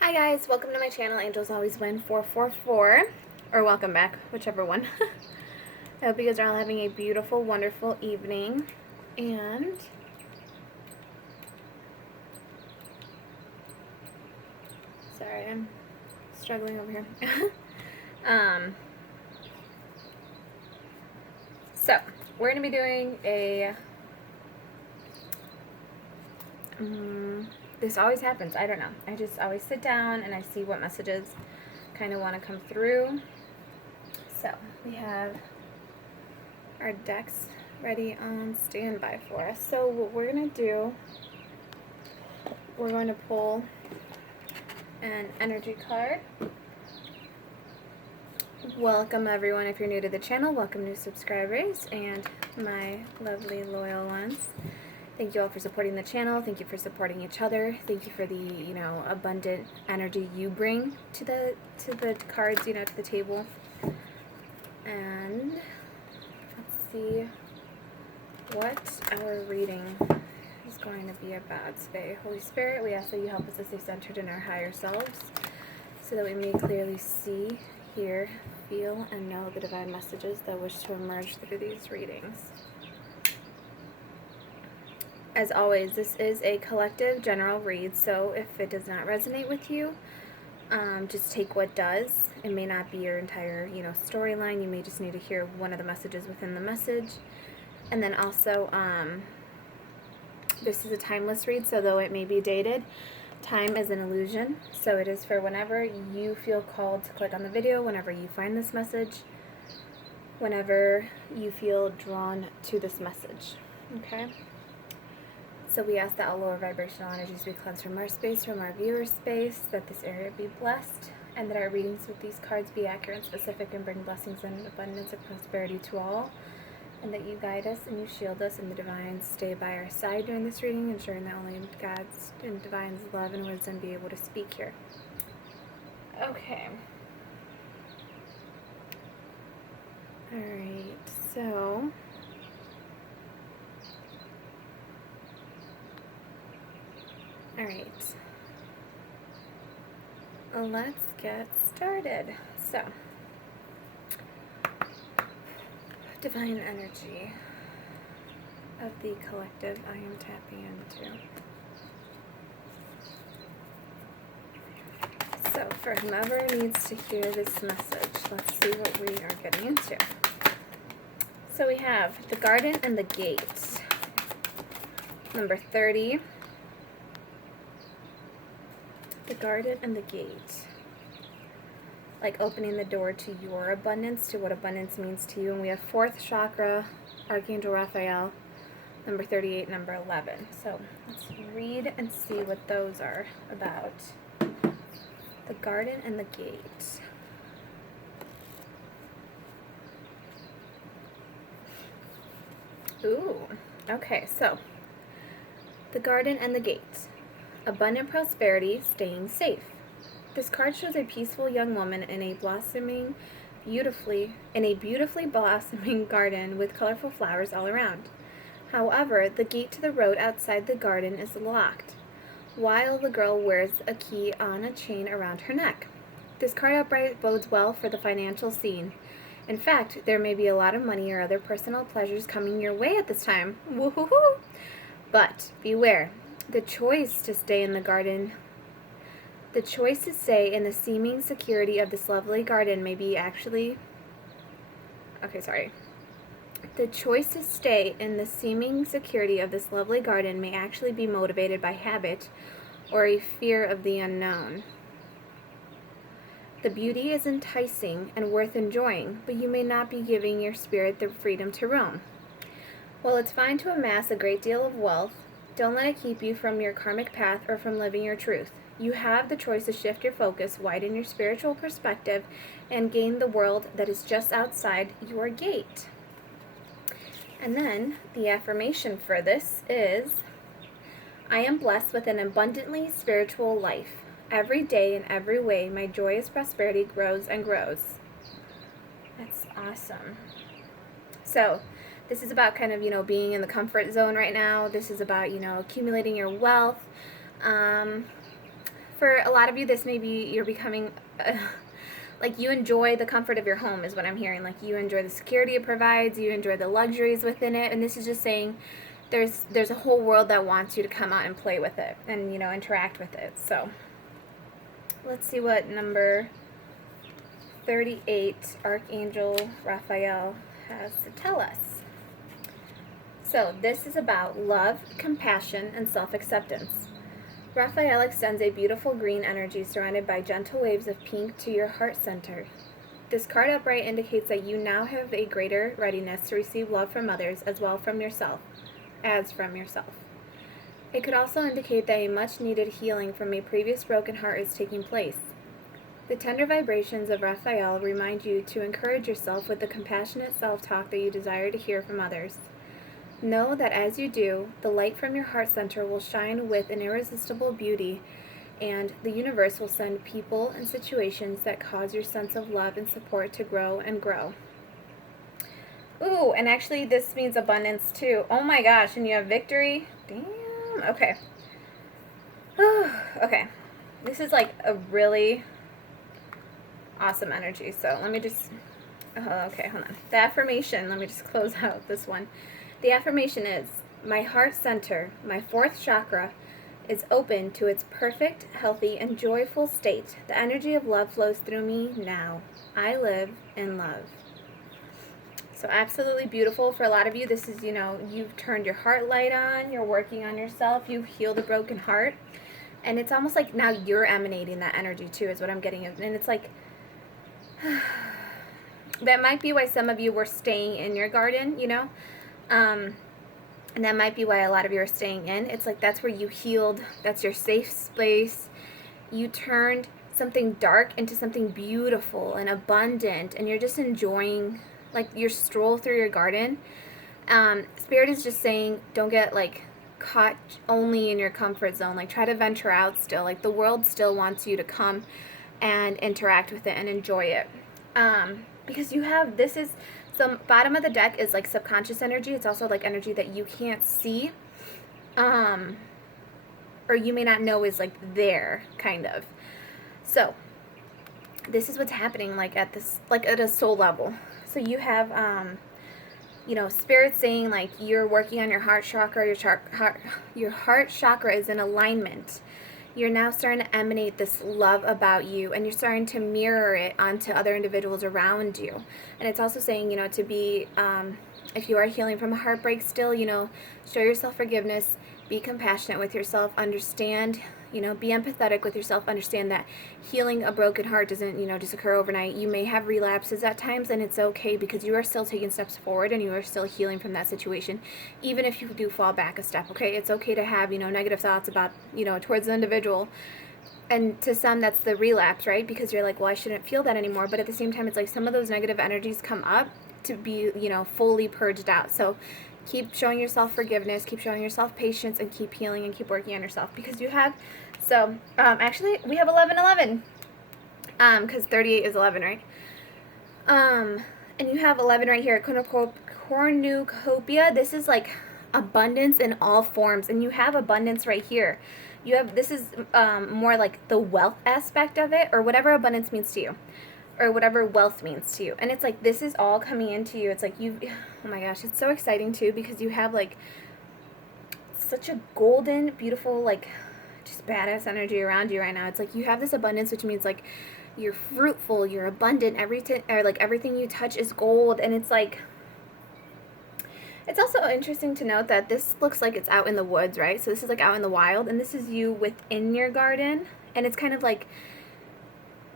Hi guys, welcome to my channel, Angels Always Win 444, or welcome back, whichever one. I hope you guys are all having a beautiful, wonderful evening, and sorry, I'm struggling over here. So, we're going to be doing a, this always happens, I don't know, I just always sit down and I see what messages kind of want to come through. So, we have our decks ready on standby for us. So what we're going to do, we're going to pull an energy card. Welcome everyone if you're new to the channel, welcome new subscribers and my lovely loyal ones. Thank you all for supporting the channel, thank you for supporting each other, thank you for the, abundant energy you bring to the cards, to the table. And let's see what our reading is going to be about today. Holy Spirit, we ask that you help us to stay centered in our higher selves so that we may clearly see, hear, feel, and know the divine messages that wish to emerge through these readings. As always, this is a collective general read, so if it does not resonate with you, just take what does. It may not be your entire, storyline. You may just need to hear one of the messages within the message. And then also, this is a timeless read, so though it may be dated, time is an illusion. So it is for whenever you feel called to click on the video, whenever you find this message, whenever you feel drawn to this message. Okay? So we ask that all lower vibrational energies be cleansed from our space, from our viewer space, that this area be blessed, and that our readings with these cards be accurate and specific and bring blessings and abundance and prosperity to all. And that you guide us and you shield us and the divines stay by our side during this reading, ensuring that only God's and divine's love and wisdom be able to speak here. Okay. Alright, so alright. Let's get started. So, divine energy of the collective I am tapping into. So for whomever needs to hear this message, let's see what we are getting into. So we have the garden and the gate. Number 30. The garden and the gate. Like opening the door to your abundance, to what abundance means to you. And we have 4th chakra, Archangel Raphael, number 38, number 11. So let's read and see what those are about. The garden and the gate. Ooh, okay, so the garden and the gate. Abundant prosperity, staying safe. This card shows a peaceful young woman in a beautifully blossoming garden with colorful flowers all around. However, the gate to the road outside the garden is locked, while the girl wears a key on a chain around her neck. This card outright bodes well for the financial scene. In fact, there may be a lot of money or other personal pleasures coming your way at this time. Woohoo! But beware, the choice to stay in the garden, the choice to stay in the seeming security of this lovely garden may be actually, The choice to stay in the seeming security of this lovely garden may actually be motivated by habit or a fear of the unknown. The beauty is enticing and worth enjoying, but you may not be giving your spirit the freedom to roam. While it's fine to amass a great deal of wealth, don't let it keep you from your karmic path or from living your truth. You have the choice to shift your focus, widen your spiritual perspective, and gain the world that is just outside your gate. And then the affirmation for this is, I am blessed with an abundantly spiritual life. Every day in every way, my joyous prosperity grows and grows. That's awesome. So, this is about kind of, being in the comfort zone right now. This is about, accumulating your wealth, for a lot of you, this may be you're becoming, like you enjoy the comfort of your home is what I'm hearing. Like you enjoy the security it provides, you enjoy the luxuries within it, and this is just saying there's a whole world that wants you to come out and play with it and, you know, interact with it. So let's see what number 38, Archangel Raphael, has to tell us. So this is about love, compassion, and self-acceptance. Raphael extends a beautiful green energy surrounded by gentle waves of pink to your heart center. This card upright indicates that you now have a greater readiness to receive love from others as well from yourself, as from yourself. It could also indicate that a much-needed healing from a previous broken heart is taking place. The tender vibrations of Raphael remind you to encourage yourself with the compassionate self-talk that you desire to hear from others. Know that as you do, the light from your heart center will shine with an irresistible beauty, and the universe will send people and situations that cause your sense of love and support to grow and grow. Ooh, and actually this means abundance too. Oh my gosh, and you have victory. Damn, okay. Okay, this is like a really awesome energy, so let me just, okay, hold on. The affirmation, let me just close out this one. The affirmation is, my heart center, my fourth chakra, is open to its perfect, healthy, and joyful state. The energy of love flows through me now. I live in love. So absolutely beautiful. For a lot of you, this is, you know, you've turned your heart light on, you're working on yourself, you've healed a broken heart. And it's almost like now you're emanating that energy too, is what I'm getting. And it's like, that might be why some of you were staying in your garden, you know? And that might be why a lot of you are staying in. It's like that's where you healed. That's your safe space. You turned something dark into something beautiful and abundant, and you're just enjoying like your stroll through your garden. Spirit is just saying, don't get like caught only in your comfort zone. Like try to venture out still. Like the world still wants you to come and interact with it and enjoy it. Because you have, this is, so bottom of the deck is like subconscious energy. It's also like energy that you can't see, or you may not know is like there, kind of. So this is what's happening like at this, like at a soul level. So you have, you know, Spirit saying like you're working on your heart chakra. Your heart chakra is in alignment. You're now starting to emanate this love about you, and you're starting to mirror it onto other individuals around you. And it's also saying, you know, to be, if you are healing from a heartbreak still, you know, show yourself forgiveness, be compassionate with yourself, understand, you know, be empathetic with yourself, understand that healing a broken heart doesn't, you know, just occur overnight. You may have relapses at times, and it's okay because you are still taking steps forward and you are still healing from that situation, even if you do fall back a step, okay? It's okay to have, you know, negative thoughts about, you know, towards the individual. And to some, that's the relapse, right? Because you're like, well, I shouldn't feel that anymore. But at the same time, it's like some of those negative energies come up to be, you know, fully purged out. So keep showing yourself forgiveness, keep showing yourself patience, and keep healing and keep working on yourself, because you have, so actually we have 1111, because 38 is 11, right? And you have 11 right here, cornucopia. This is like abundance in all forms, and you have abundance right here. You have, this is more like the wealth aspect of it, or whatever abundance means to you, or whatever wealth means to you. And it's like this is all coming into you. It's like you, oh my gosh, it's so exciting too, because you have like such a golden, beautiful, like just badass energy around you right now. It's like you have this abundance, which means like you're fruitful, you're abundant, everything, or like everything you touch is gold. And it's like, it's also interesting to note that this looks like it's out in the woods, right? So this is like out in the wild, and this is you within your garden. And it's kind of like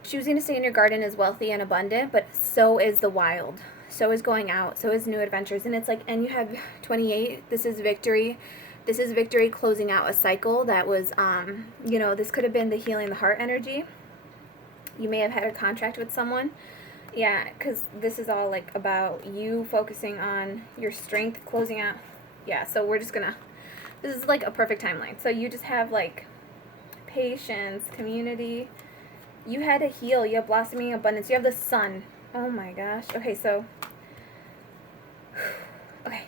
choosing to stay in your garden is wealthy and abundant, but so is the wild. So is going out. So is new adventures. And it's like, and you have 28. This is victory. This is victory closing out a cycle that was, you know, this could have been the healing the heart energy. You may have had a contract with someone. Yeah, because this is all like about you focusing on your strength, closing out. Yeah, so we're just gonna, this is like a perfect timeline. So you just have like patience, community. You had to heal. You have blossoming abundance. You have the sun. Oh my gosh. Okay, so, okay,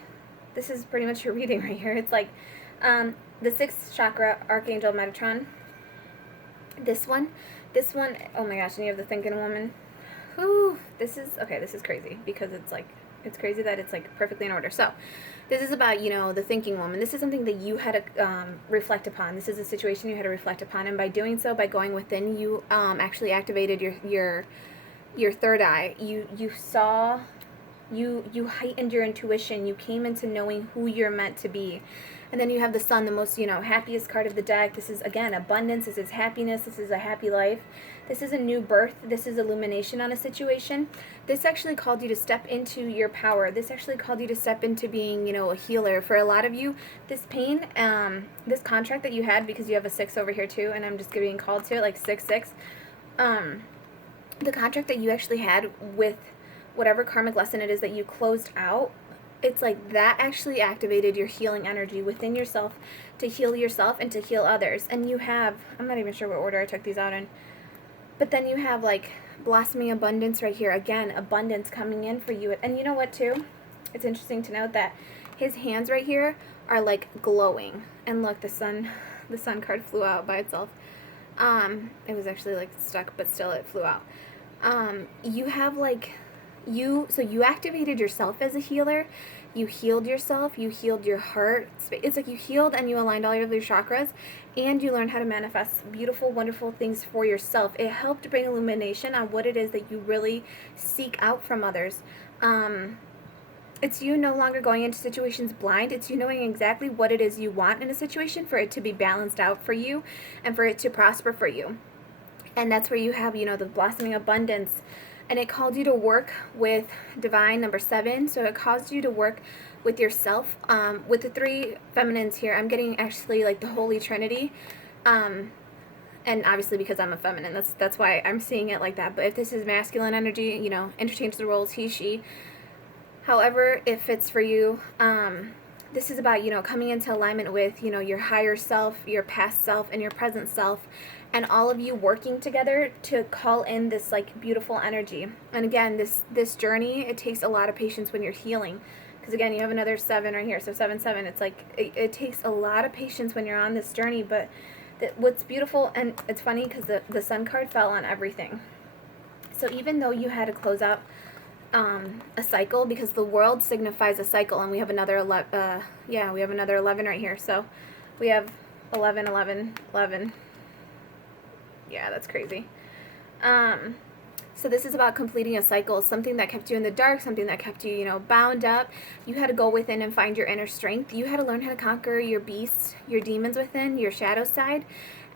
this is pretty much your reading right here. It's like the 6th chakra, Archangel Metatron. This one, oh my gosh, and you have the thinking woman. Whew, this is crazy because it's crazy that it's like perfectly in order. So, this is about, the thinking woman. This is something that you had to reflect upon. This is a situation you had to reflect upon, and by doing so, by going within, you actually activated your third eye. You saw, you heightened your intuition. You came into knowing who you're meant to be. And then you have the sun, the most, happiest card of the deck. This is, again, abundance. This is happiness. This is a happy life. This is a new birth. This is illumination on a situation. This actually called you to step into your power. This actually called you to step into being, a healer. For a lot of you, this pain, this contract that you had, because you have a 6 over here too, and I'm just being called to it, like 6, the contract that you actually had with whatever karmic lesson it is that you closed out, it's like that actually activated your healing energy within yourself to heal yourself and to heal others. And you have, I'm not even sure what order I took these out in, but then you have like blossoming abundance right here. Again, abundance coming in for you. And you know what too? It's interesting to note that his hands right here are like glowing. And look, the sun card flew out by itself. It was actually like stuck, but still it flew out. You have like, so you activated yourself as a healer. You healed yourself. You healed your heart. It's like you healed and you aligned all of your chakras, and you learned how to manifest beautiful, wonderful things for yourself. It helped bring illumination on what it is that you really seek out from others. It's you no longer going into situations blind. It's you knowing exactly what it is you want in a situation for it to be balanced out for you and for it to prosper for you. And that's where you have, the blossoming abundance. And it called you to work with divine, number 7. So it caused you to work with yourself. With the 3 feminines here, I'm getting actually like the Holy Trinity. And obviously because I'm a feminine, that's why I'm seeing it like that. But if this is masculine energy, interchange the roles, he, she. However it fits for you. This is about, coming into alignment with, your higher self, your past self, and your present self, and all of you working together to call in this, like, beautiful energy. And again, this journey, it takes a lot of patience when you're healing. Because, again, you have another 7 right here, so 7, 7. It's like, it takes a lot of patience when you're on this journey, but what's beautiful, and it's funny because the sun card fell on everything. So even though you had to close out a cycle, because the world signifies a cycle, and we have another 11, we have another 11 right here. So we have 11, 11, 11. Yeah, that's crazy. So this is about completing a cycle, something that kept you in the dark, something that kept you, bound up. You had to go within and find your inner strength. You had to learn how to conquer your beasts, your demons within, your shadow side.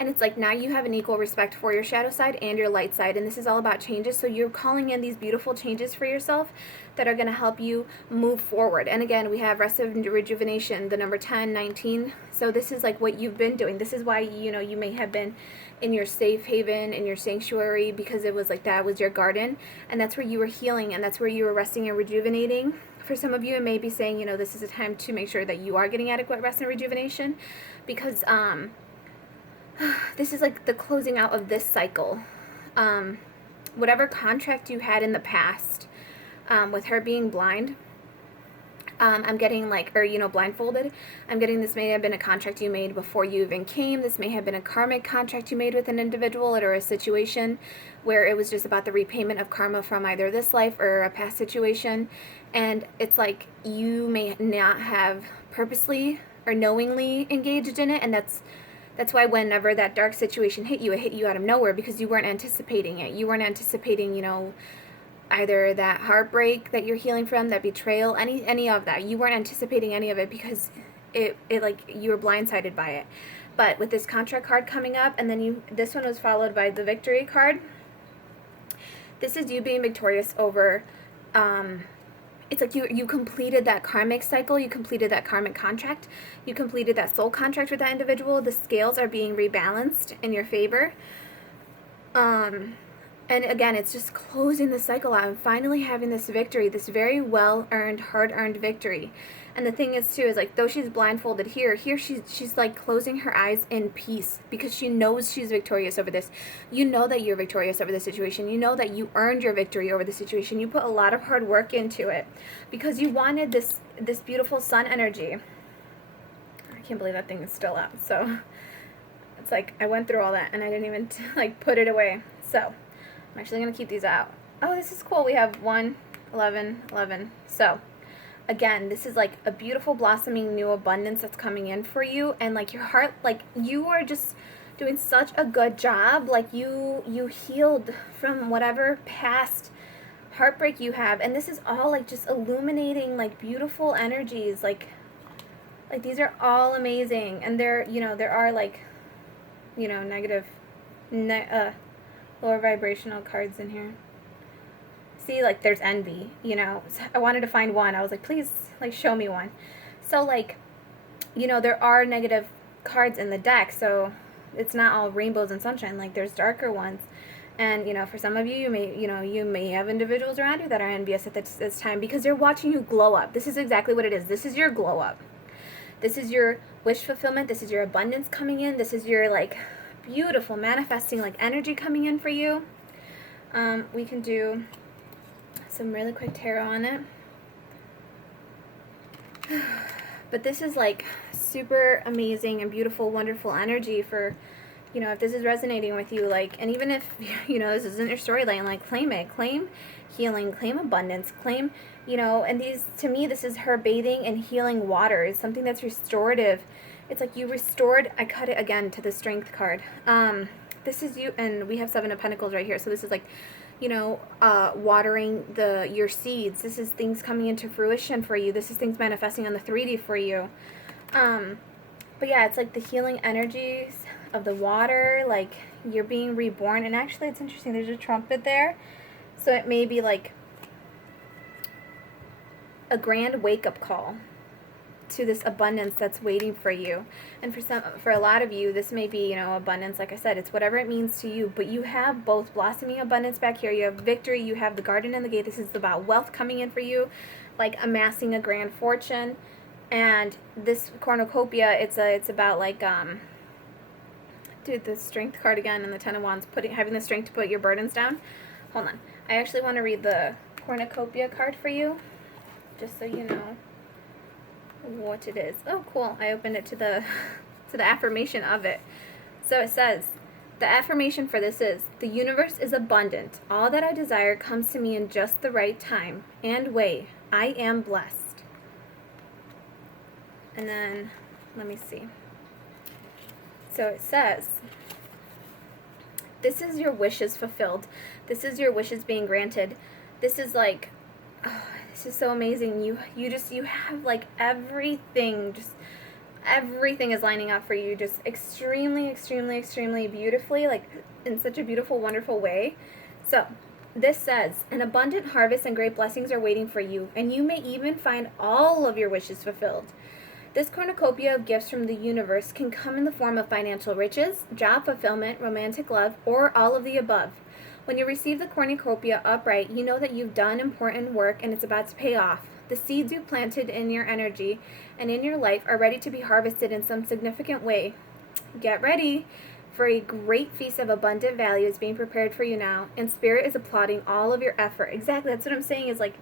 And it's like now you have an equal respect for your shadow side and your light side. And this is all about changes. So you're calling in these beautiful changes for yourself that are going to help you move forward. And again, we have rest and rejuvenation, the number 10, 19. So this is like what you've been doing. This is why, you may have been in your safe haven, in your sanctuary, because it was like that was your garden. And that's where you were healing, and that's where you were resting and rejuvenating. For some of you, it may be saying, this is a time to make sure that you are getting adequate rest and rejuvenation, because this is like the closing out of this cycle. Whatever contract you had in the past, with her being blind, I'm getting like, or blindfolded, I'm getting this may have been a contract you made before you even came. This may have been a karmic contract you made with an individual or a situation where it was just about the repayment of karma from either this life or a past situation. And it's like you may not have purposely or knowingly engaged in it, and that's why whenever that dark situation hit you, it hit you out of nowhere, because you weren't anticipating it. You weren't anticipating, either that heartbreak that you're healing from, that betrayal, any of that. You weren't anticipating any of it because it like you were blindsided by it. But with this contract card coming up, and then this one was followed by the victory card. This is you being victorious over, it's like you completed that karmic cycle, you completed that karmic contract, you completed that soul contract with that individual. The scales are being rebalanced in your favor. And again, it's just closing the cycle out and finally having this victory, this very well-earned, hard-earned victory. And the thing is, too, is like, though she's blindfolded here she's like closing her eyes in peace, because she knows she's victorious over this. You know that you're victorious over the situation. You know that you earned your victory over the situation. You put a lot of hard work into it because you wanted this beautiful sun energy. I can't believe that thing is still out. So It's like I went through all that and I didn't even like put it away. So I'm actually going to keep these out. Oh, this is cool. We have 1, 11, 11. So again, this is like a beautiful blossoming new abundance that's coming in for you. And like your heart, like you are just doing such a good job. Like you healed from whatever past heartbreak you have. And this is all like just illuminating like beautiful energies. Like these are all amazing. And there, there are like, negative, lower vibrational cards in here. See, like there's envy, I wanted to find one. I was like, please, like, show me one. So like, there are negative cards in the deck, so it's not all rainbows and sunshine. Like there's darker ones. And for some of you, you may have individuals around you that are envious at this time because they're watching you glow up. This is exactly what it is. This is your glow up. This is your wish fulfillment. This is your abundance coming in. This is your like beautiful manifesting like energy coming in for you. We can do some really quick tarot on it. But this is like super amazing and beautiful, wonderful energy for, if this is resonating with you, like, and even if, this isn't your storyline, like, claim it, claim healing, claim abundance, claim, and these, to me, this is her bathing in healing waters, something that's restorative. It's like you restored, I cut it again to the Strength card. This is you, and we have 7 of Pentacles right here, so this is like, watering your seeds. This is things coming into fruition for you. This is things manifesting on the 3D for you. But yeah, it's like the healing energies of the water, like you're being reborn. And actually, it's interesting, there's a trumpet there, so it may be like a grand wake-up call to this abundance that's waiting for you. And for a lot of you, this may be, abundance. Like I said, it's whatever it means to you, but you have both blossoming abundance back here. You have victory. You have the garden and the gate. This is about wealth coming in for you, like amassing a grand fortune. And this cornucopia, it's about like, dude, the Strength card again and the 10 of Wands, having the strength to put your burdens down. Hold on. I actually want to read the cornucopia card for you, just so you know what it is. Oh, cool. I opened it to the affirmation of it. So it says, the affirmation for this is, the universe is abundant. All that I desire comes to me in just the right time and way. I am blessed. And then, let me see. So it says, this is your wishes fulfilled. This is your wishes being granted. This is like, oh, this is so amazing. You have like everything is lining up for you, just extremely, extremely, extremely beautifully, like in such a beautiful, wonderful way. So this says, an abundant harvest and great blessings are waiting for you, and you may even find all of your wishes fulfilled. This cornucopia of gifts from the universe can come in the form of financial riches, job fulfillment, romantic love, or all of the above. When you receive the cornucopia upright, you know that you've done important work and it's about to pay off. The seeds you planted in your energy and in your life are ready to be harvested in some significant way. Get ready, for a great feast of abundant value is being prepared for you now, and Spirit is applauding all of your effort. Exactly, that's what I'm saying, is like,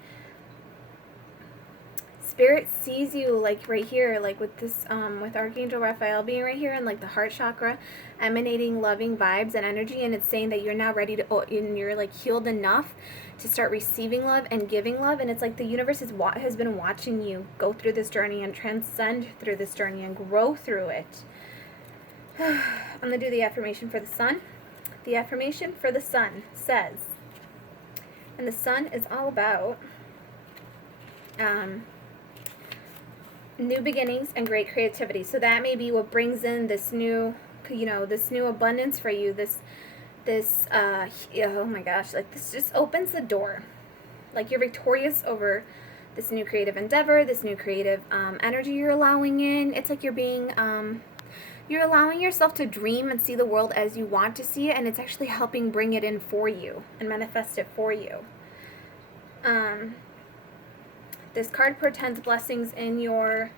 Spirit sees you, like, right here, like, with this, with Archangel Raphael being right here, and, like, the heart chakra, emanating loving vibes and energy, and it's saying that you're now ready to, and you're, like, healed enough to start receiving love and giving love, and it's like the universe has been watching you go through this journey and transcend through this journey and grow through it. I'm going to do the affirmation for the sun. The affirmation for the sun says, and the sun is all about, new beginnings and great creativity. So that may be what brings in this new, this new abundance for you. This, oh my gosh, like this just opens the door. Like you're victorious over this new creative endeavor, this new creative energy you're allowing in. It's like you're being, you're allowing yourself to dream and see the world as you want to see it, and it's actually helping bring it in for you and manifest it for you. This card portends blessings in your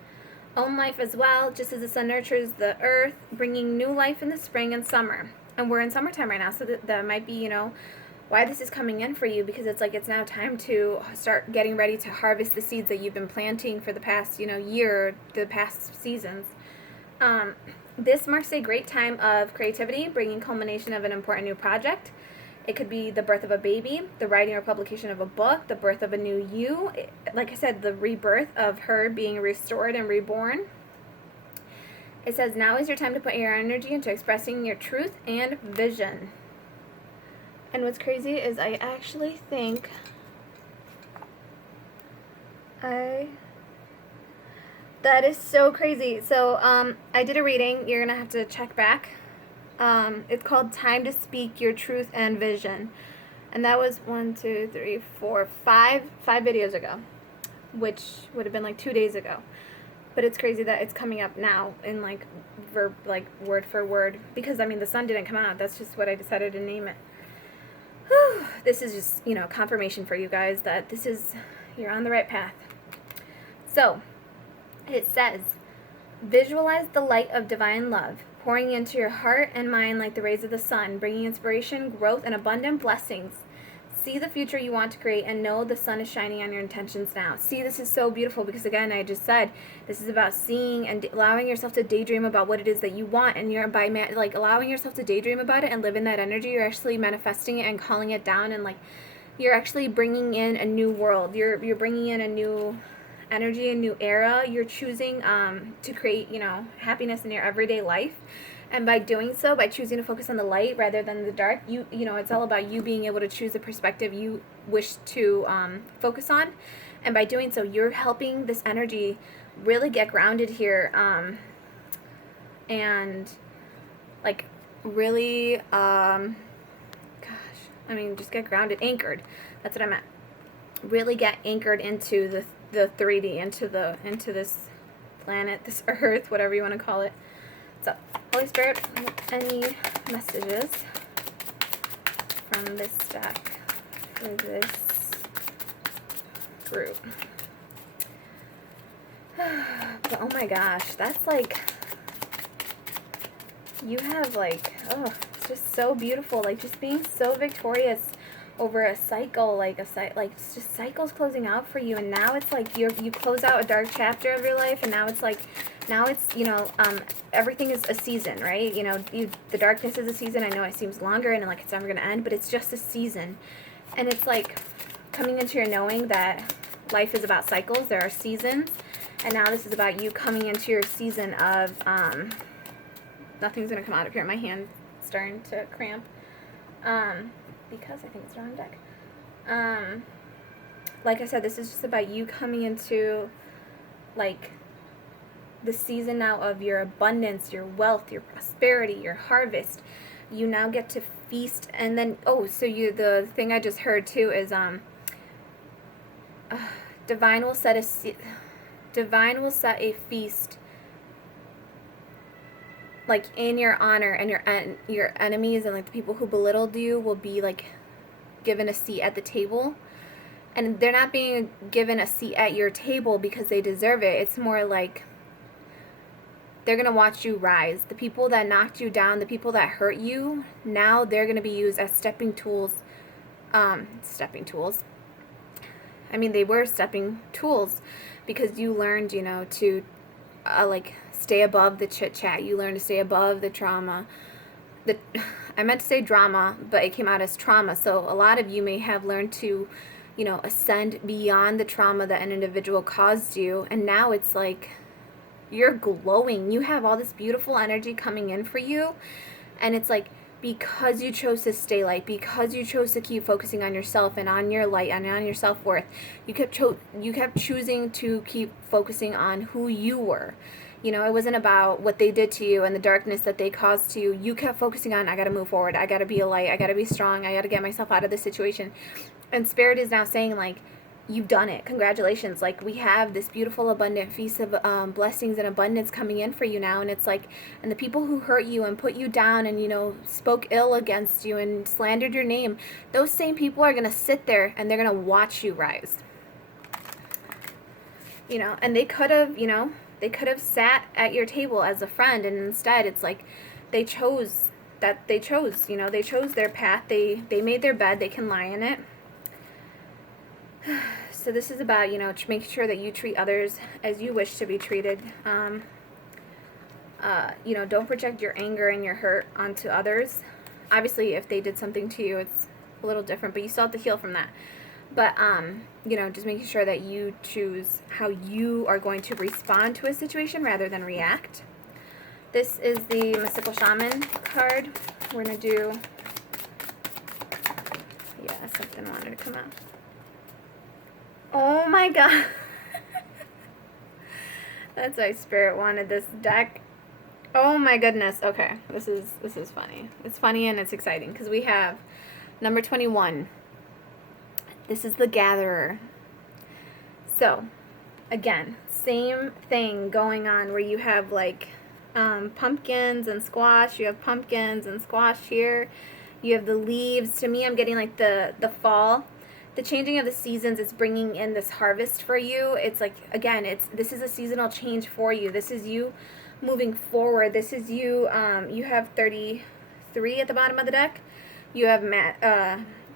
own life as well, just as the sun nurtures the earth, bringing new life in the spring and summer. And we're in summertime right now, so that might be, why this is coming in for you, because it's like it's now time to start getting ready to harvest the seeds that you've been planting for the past, year, the past seasons. This marks a great time of creativity, bringing culmination of an important new project. It could be the birth of a baby, the writing or publication of a book, the birth of a new you. Like I said, the rebirth of her being restored and reborn. It says, now is your time to put your energy into expressing your truth and vision. And what's crazy is I actually think that is so crazy. So I did a reading. You're going to have to check back. It's called Time to Speak Your Truth and Vision. And that was 5 videos ago, which would have been like 2 days ago. But it's crazy that it's coming up now in like word for word, because I mean the sun didn't come out. That's just what I decided to name it. Whew. This is just, confirmation for you guys that you're on the right path. So, it says, visualize the light of divine love pouring into your heart and mind like the rays of the sun, bringing inspiration, growth, and abundant blessings. See the future you want to create and know the sun is shining on your intentions now. See, this is so beautiful because, again, I just said, this is about seeing and allowing yourself to daydream about what it is that you want. And allowing yourself to daydream about it and live in that energy, you're actually manifesting it and calling it down. And, you're actually bringing in a new world. You're bringing in a new energy, a new era. You're choosing to create, happiness in your everyday life. And by doing so, by choosing to focus on the light rather than the dark, it's all about you being able to choose the perspective you wish to focus on. And by doing so, you're helping this energy really get grounded here, and really, just get grounded, anchored. That's what I meant. Really get anchored into the 3D, into this planet, this earth, whatever you want to call it. So, Holy Spirit, any messages from this deck for this group? But oh my gosh, that's you have it's just so beautiful, just being so victorious over a cycle, it's just cycles closing out for you. And now it's you close out a dark chapter of your life, and now it's everything is a season, right? The darkness is a season. I know it seems longer and it's never going to end, but it's just a season. And it's coming into your knowing that life is about cycles. There are seasons. And now this is about you coming into your season of, nothing's going to come out of here. My hand's starting to cramp. Because I think it's the wrong deck. Like I said, this is just about you coming into, the season now of your abundance, your wealth, your prosperity, your harvest. You now get to feast, and then, the thing I just heard too is, Divine will set a feast, in your honor, and your enemies and the people who belittled you will be given a seat at the table. And they're not being given a seat at your table because they deserve it. It's more they're going to watch you rise. The people that knocked you down, the people that hurt you, now they're going to be used as stepping tools. I mean, they were stepping tools because you learned, to stay above the chit chat. You learn to stay above the trauma. I meant to say drama, but it came out as trauma. So a lot of you may have learned to, ascend beyond the trauma that an individual caused you. And now it's you're glowing. You have all this beautiful energy coming in for you. And it's because you chose to stay light, because you chose to keep focusing on yourself and on your light and on your self-worth, you kept choosing to keep focusing on who you were. It wasn't about what they did to you and the darkness that they caused to you. You kept focusing on, I got to move forward. I got to be a light. I got to be strong. I got to get myself out of this situation. And Spirit is now saying, you've done it. Congratulations. We have this beautiful, abundant feast of blessings and abundance coming in for you now. And it's and the people who hurt you and put you down and, spoke ill against you and slandered your name, those same people are going to sit there and they're going to watch you rise. And they could have, sat at your table as a friend, and instead it's they chose their path. They made their bed, they can lie in it. So this is about, to make sure that you treat others as you wish to be treated. You know, don't project your anger and your hurt onto others. Obviously, if they did something to you, it's a little different, but you still have to heal from that. But, you know, just making sure that you choose how you are going to respond to a situation rather than react. This is the Mystical Shaman card. We're going to do, yeah, something wanted to come out. Oh my god. That's why Spirit wanted this deck. Oh my goodness. Okay, this is funny. It's funny and it's exciting because we have number 21. This is the Gatherer. So, again, same thing going on where you have like pumpkins and squash. You have pumpkins and squash here. You have the leaves. To me, I'm getting like the fall. The changing of the seasons is bringing in this harvest for you. It's like, again, this is a seasonal change for you. This is you moving forward. This is you, you have 33 at the bottom of the deck. You have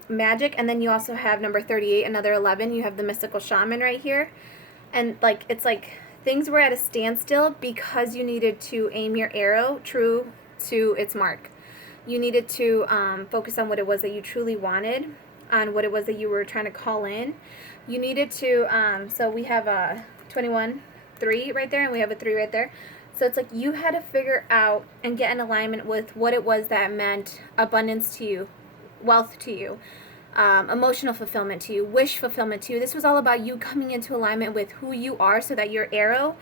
magic, and then you also have number 38, another 11. You have the Mystical Shaman right here. And like, it's like things were at a standstill because you needed to aim your arrow true to its mark. You needed to focus on what it was that you truly wanted, on what it was that you were trying to call in. You needed to, so we have a 21, 3 right there, and we have a 3 right there. So it's like you had to figure out and get in alignment with what it was that meant abundance to you, wealth to you, emotional fulfillment to you, wish fulfillment to you. This was all about you coming into alignment with who you are so that your arrow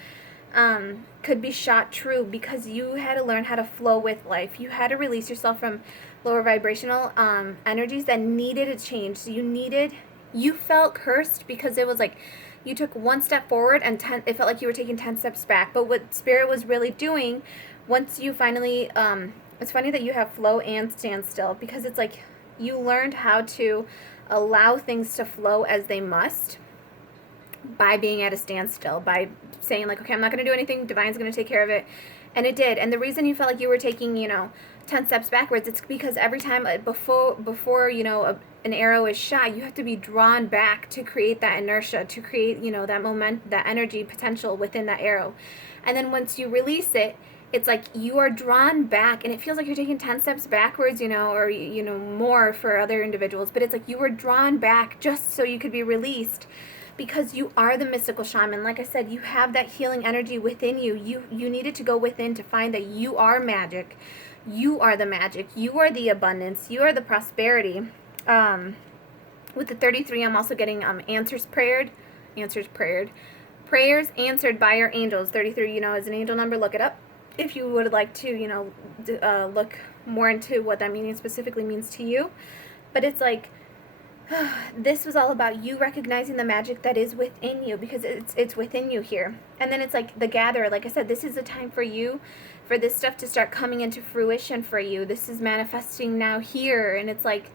could be shot true, because you had to learn how to flow with life. You had to release yourself from lower vibrational energies that needed a change. So you felt cursed because it was like you took one step forward and it felt like you were taking 10 steps back. But what Spirit was really doing, once you finally, it's funny that you have flow and standstill, because it's like you learned how to allow things to flow as they must by being at a standstill, by saying like, okay, I'm not going to do anything, Divine's going to take care of it. And it did. And the reason you felt like you were taking, 10 steps backwards, it's because every time before an arrow is shot, you have to be drawn back to create that inertia, to create, that moment, that energy potential within that arrow. And then once you release it, it's like you are drawn back, and it feels like you're taking 10 steps backwards, or, more for other individuals. But it's like you were drawn back just so you could be released, because you are the Mystical Shaman. Like I said, you have that healing energy within you. You needed to go within to find that you are magic. You are the magic. You are the abundance. You are the prosperity. With the 33, I'm also getting answers prayed. Prayers answered by your angels. 33, is an angel number. Look it up if you would like to, look more into what that meaning specifically means to you. But it's like, this was all about you recognizing the magic that is within you, because it's within you here. And then it's like the Gatherer. Like I said, this is a time for you, for this stuff to start coming into fruition for you. This is manifesting now here. And it's like,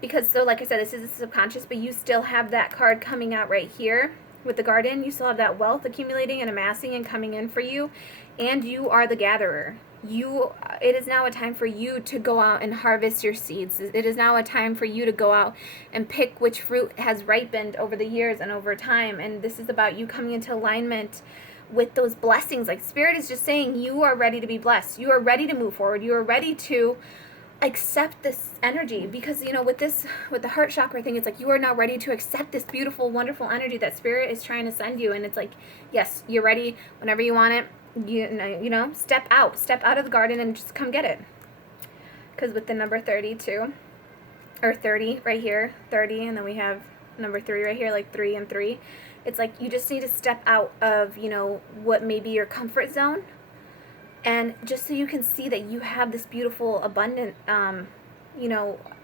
because, so like I said, this is the subconscious, but you still have that card coming out right here with the Garden. You still have that wealth accumulating and amassing and coming in for you. And you are the Gatherer. It is now a time for you to go out and harvest your seeds. It is now a time for you to go out and pick which fruit has ripened over the years and over time. And this is about you coming into alignment with those blessings. Like Spirit is just saying, you are ready to be blessed. You are ready to move forward. You are ready to accept this energy, because with the heart chakra thing, it's like you are now ready to accept this beautiful, wonderful energy that Spirit is trying to send you. And it's like, yes, you're ready whenever you want it. Step out of the garden and just come get it. Because with the number 32, or 30 right here, 30, and then we have number 3 right here, like 3 and 3, it's like you just need to step out of what may be your comfort zone, and just so you can see that you have this beautiful, abundant,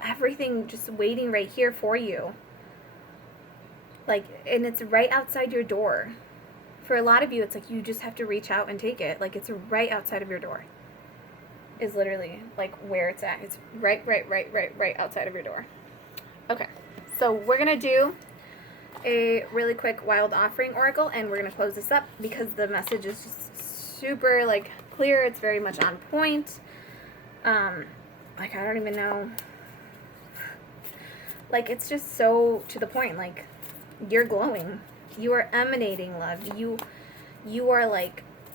everything just waiting right here for you. Like, and it's right outside your door. For a lot of you, it's like you just have to reach out and take it. Like, it's right outside of your door. Is literally like where it's at. It's right outside of your door. Okay, so we're gonna do a really quick Wild Offering Oracle, and we're gonna close this up because the message is just super clear. It's very much on point. I don't even know. It's just so to the point. You're glowing. You are emanating love. You are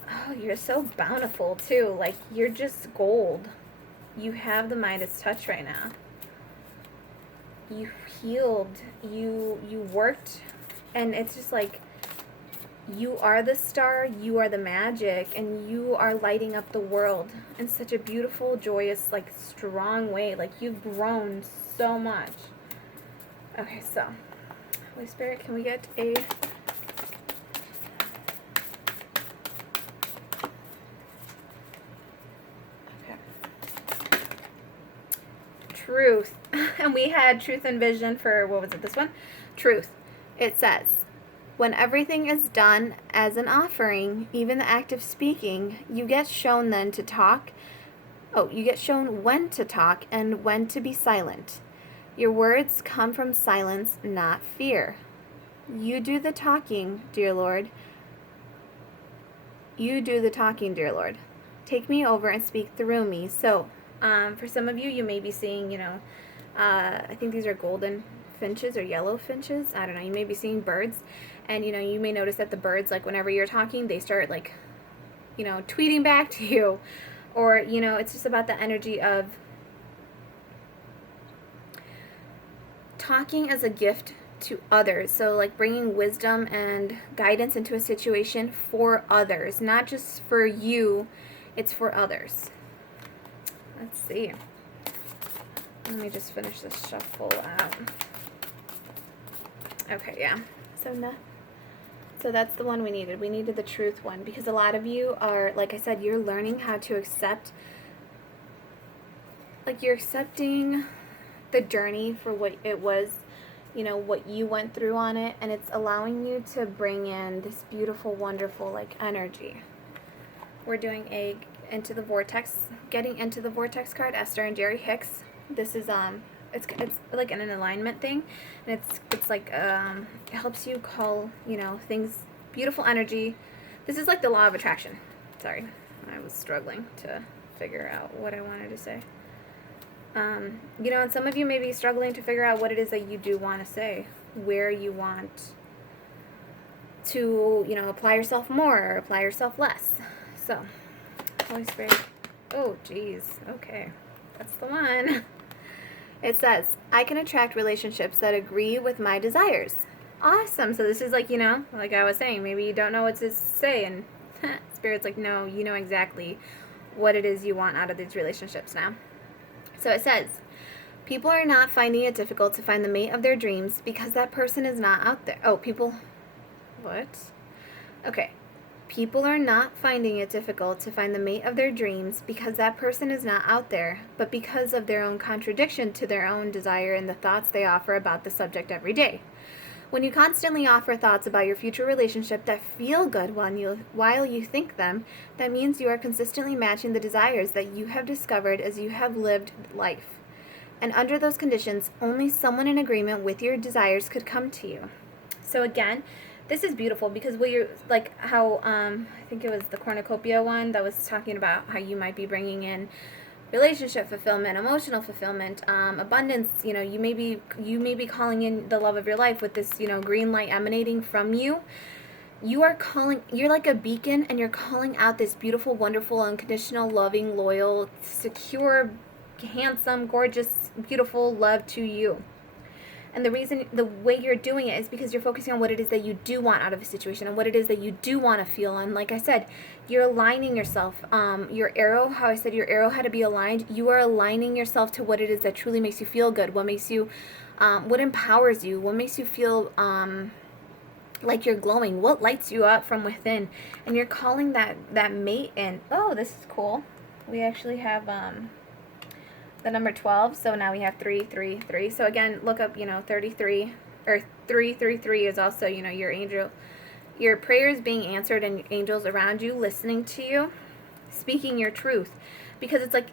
Oh, you're so bountiful too. Like, you're just gold. You have the Midas touch right now. You healed. You worked, and it's just like, you are the star, you are the magic, and you are lighting up the world in such a beautiful, joyous, like, strong way. Like, you've grown so much. Okay, so, Holy Spirit, can we get a... Okay. Truth. And we had truth and vision for, what was it, this one? Truth. It says, when everything is done as an offering, even the act of speaking, you get shown then to talk. Oh, you get shown when to talk and when to be silent. Your words come from silence, not fear. You do the talking, dear Lord. You do the talking, dear Lord. Take me over and speak through me. So, for some of you, you may be seeing, I think these are golden finches or yellow finches. I don't know. You may be seeing birds. And, you may notice that the birds, like, whenever you're talking, they start, like, tweeting back to you. Or, it's just about the energy of talking as a gift to others. So, like, bringing wisdom and guidance into a situation for others. Not just for you, it's for others. Let's see. Let me just finish this shuffle out. Okay, yeah. So that's the one we needed. We needed the truth one, because a lot of you are, like I said, you're learning how to accept, like, you're accepting the journey for what it was, what you went through on it, and it's allowing you to bring in this beautiful, wonderful, like, energy. We're doing Into the Vortex, Getting Into the Vortex card, Esther and Jerry Hicks. This is, it's like an alignment thing, and it's like, it helps you call, things, beautiful energy. This is like the law of attraction. Sorry, I was struggling to figure out what I wanted to say. And some of you may be struggling to figure out what it is that you do want to say, where you want to, apply yourself more or apply yourself less. So, Holy Spirit. Oh, geez. Okay. That's the one. It says, I can attract relationships that agree with my desires. Awesome. So this is like, like I was saying, maybe you don't know what to say, and Spirit's like, no, you know exactly what it is you want out of these relationships now. So it says, people are not finding it difficult to find the mate of their dreams because that person is not out there. Oh, what? Okay. People are not finding it difficult to find the mate of their dreams because that person is not out there, but because of their own contradiction to their own desire and the thoughts they offer about the subject every day. When you constantly offer thoughts about your future relationship that feel good while you think them, that means you are consistently matching the desires that you have discovered as you have lived life. And under those conditions, only someone in agreement with your desires could come to you. So again, this is beautiful because what you're, like, how, I think it was the cornucopia one that was talking about how you might be bringing in relationship fulfillment, emotional fulfillment, abundance. You may be calling in the love of your life with this, green light emanating from you. You're like a beacon, and you're calling out this beautiful, wonderful, unconditional, loving, loyal, secure, handsome, gorgeous, beautiful love to you. And the way you're doing it is because you're focusing on what it is that you do want out of a situation and what it is that you do want to feel. And like I said, you're aligning yourself. Your arrow, how I said your arrow had to be aligned, you are aligning yourself to what it is that truly makes you feel good, what makes you, what empowers you, what makes you feel like you're glowing, what lights you up from within. And you're calling that mate in. Oh, this is cool. We actually have... the number 12, so now we have 333. So again, look up 33, or 333 is also your angel, your prayers being answered, and angels around you listening to you, speaking your truth, because it's like,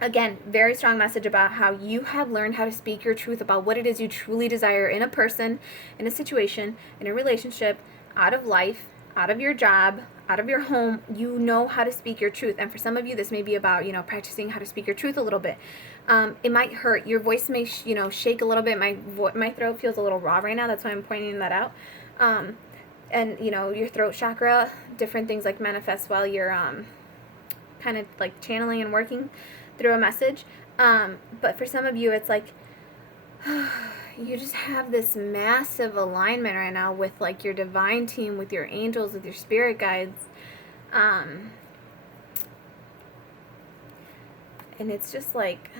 again, very strong message about how you have learned how to speak your truth about what it is you truly desire in a person, in a situation, in a relationship, out of life, out of your job, out of your home. You know how to speak your truth. And for some of you, this may be about, practicing how to speak your truth a little bit. It might hurt. Your voice may, shake a little bit. My throat feels a little raw right now. That's why I'm pointing that out. And, your throat chakra, different things like manifest while you're kind of like channeling and working through a message. But for some of you, it's like you just have this massive alignment right now with like your divine team, with your angels, with your spirit guides. And it's just like,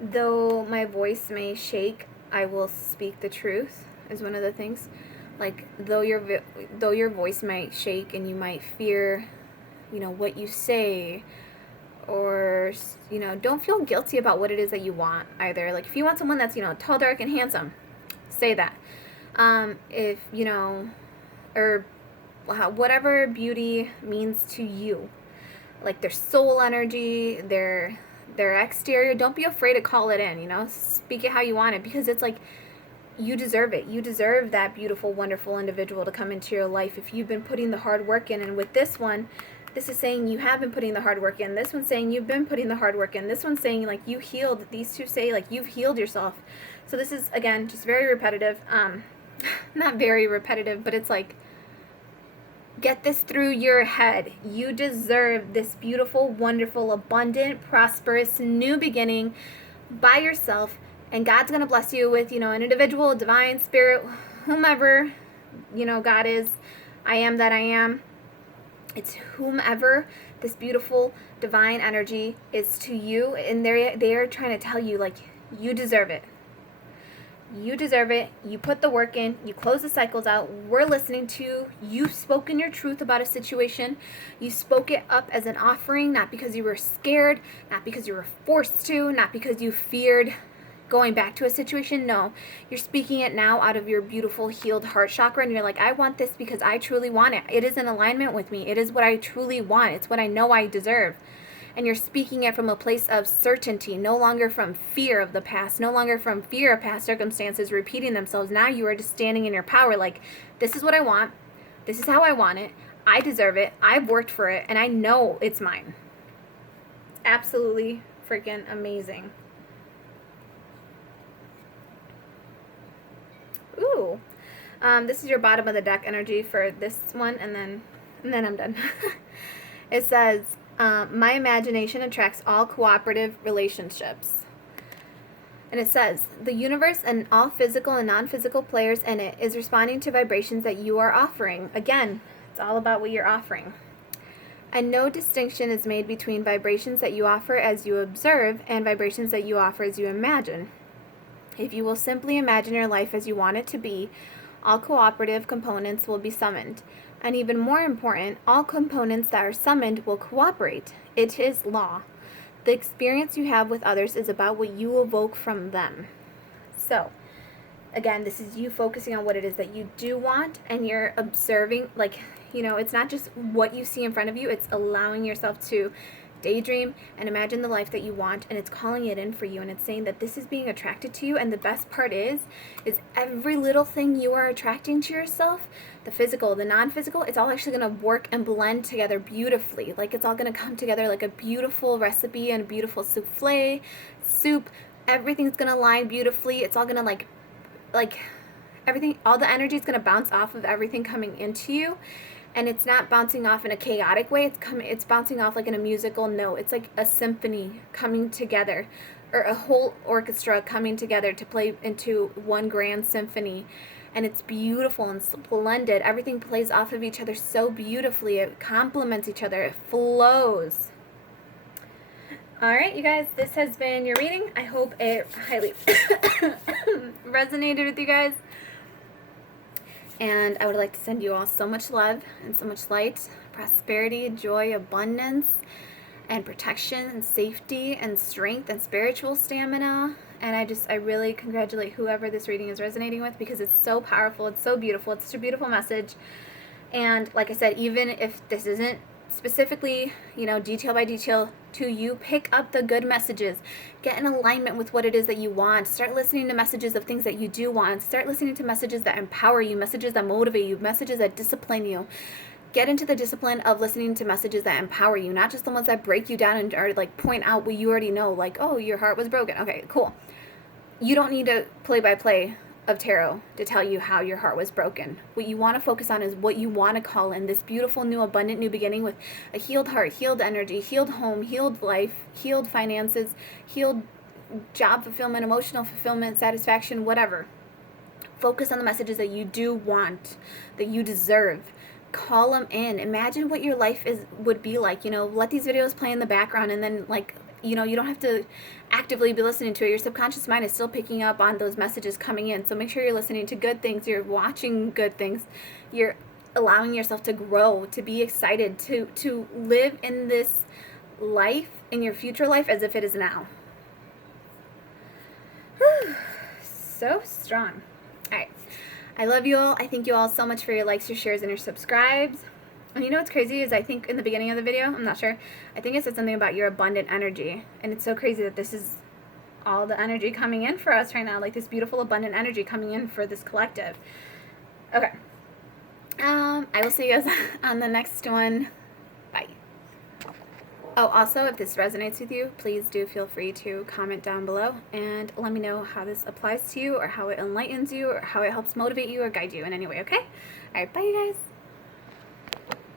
though my voice may shake, I will speak the truth, is one of the things. Like, though your voice might shake and you might fear, what you say, or, don't feel guilty about what it is that you want either. Like, if you want someone that's, tall, dark, and handsome, say that. If, or whatever beauty means to you, like their soul energy, their exterior, don't be afraid to call it in, speak it how you want it, because it's like, you deserve it. You deserve that beautiful, wonderful individual to come into your life if you've been putting the hard work in. And with this one, this is saying you have been putting the hard work in. This one's saying you've been putting the hard work in. This one's saying like you healed. These two say like you've healed yourself. So this is, again, just very repetitive. Not very repetitive, but it's like, get this through your head. You deserve this beautiful, wonderful, abundant, prosperous new beginning by yourself. And God's going to bless you with, an individual, divine, spirit, whomever, God is. I am that I am. It's whomever this beautiful, divine energy is to you. And they are trying to tell you, like, you deserve it. You deserve it. You put the work in. You close the cycles out. We're listening to you. You've spoken your truth about a situation. You spoke it up as an offering, not because you were scared, not because you were forced to, not because you feared going back to a situation. No, you're speaking it now out of your beautiful healed heart chakra, and you're like, I want this because I truly want it. It is in alignment with me. It is what I truly want. It's what I know I deserve. And you're speaking it from a place of certainty, no longer from fear of the past, no longer from fear of past circumstances repeating themselves. Now you are just standing in your power, like, this is what I want. This is how I want it. I deserve it. I've worked for it, and I know it's mine. It's absolutely freaking amazing. Ooh. This is your bottom of the deck energy for this one, and then I'm done. It says, my imagination attracts all cooperative relationships. And it says, the universe and all physical and non-physical players in it is responding to vibrations that you are offering. Again, it's all about what you're offering. And no distinction is made between vibrations that you offer as you observe and vibrations that you offer as you imagine. If you will simply imagine your life as you want it to be, all cooperative components will be summoned. And even more important, all components that are summoned will cooperate. It is law. The experience you have with others is about what you evoke from them. So, again, this is you focusing on what it is that you do want, and you're observing, like, it's not just what you see in front of you, it's allowing yourself to daydream and imagine the life that you want, and it's calling it in for you, and it's saying that this is being attracted to you. And the best part is every little thing you are attracting to yourself, the physical, the non-physical, it's all actually going to work and blend together beautifully. Like, it's all going to come together like a beautiful recipe and a beautiful soup. Everything's going to align beautifully. It's all going to like everything, all the energy is going to bounce off of everything coming into you. And it's not bouncing off in a chaotic way. It's bouncing off like in a musical note. It's like a symphony coming together, or a whole orchestra coming together to play into one grand symphony. And it's beautiful and splendid. Everything plays off of each other so beautifully. It complements each other. It flows. All right, you guys, this has been your reading. I hope it highly resonated with you guys. And I would like to send you all so much love and so much light, prosperity, joy, abundance, and protection and safety and strength and spiritual stamina. And I really congratulate whoever this reading is resonating with, because it's so powerful. It's so beautiful. It's such a beautiful message. And like I said, even if this isn't specifically, detail by detail to you, pick up the good messages. Get in alignment with what it is that you want. Start listening to messages of things that you do want. Start listening to messages that empower you, messages that motivate you, messages that discipline you. Get into the discipline of listening to messages that empower you, not just the ones that break you down and or like point out what you already know, like, oh, your heart was broken. Okay, cool. You don't need to play by play of tarot to tell you how your heart was broken. What you want to focus on is what you want to call in this beautiful, new, abundant, new beginning with a healed heart, healed energy, healed home, healed life, healed finances, healed job fulfillment, emotional fulfillment, satisfaction, whatever. Focus on the messages that you do want, that you deserve. Call them in. Imagine what your life would be like. Let these videos play in the background, and then you don't have to actively be listening to it. Your subconscious mind is still picking up on those messages coming in. So make sure you're listening to good things. You're watching good things. You're allowing yourself to grow, to be excited, to live in this life, in your future life, as if it is now. Whew. So strong. All right. I love you all. I thank you all so much for your likes, your shares, and your subscribes. And you know what's crazy is I think in the beginning of the video, I'm not sure, I think it said something about your abundant energy. And it's so crazy that this is all the energy coming in for us right now, like this beautiful abundant energy coming in for this collective. Okay. I will see you guys on the next one. Bye. Oh, also, if this resonates with you, please do feel free to comment down below and let me know how this applies to you, or how it enlightens you, or how it helps motivate you or guide you in any way, okay? All right, bye, you guys.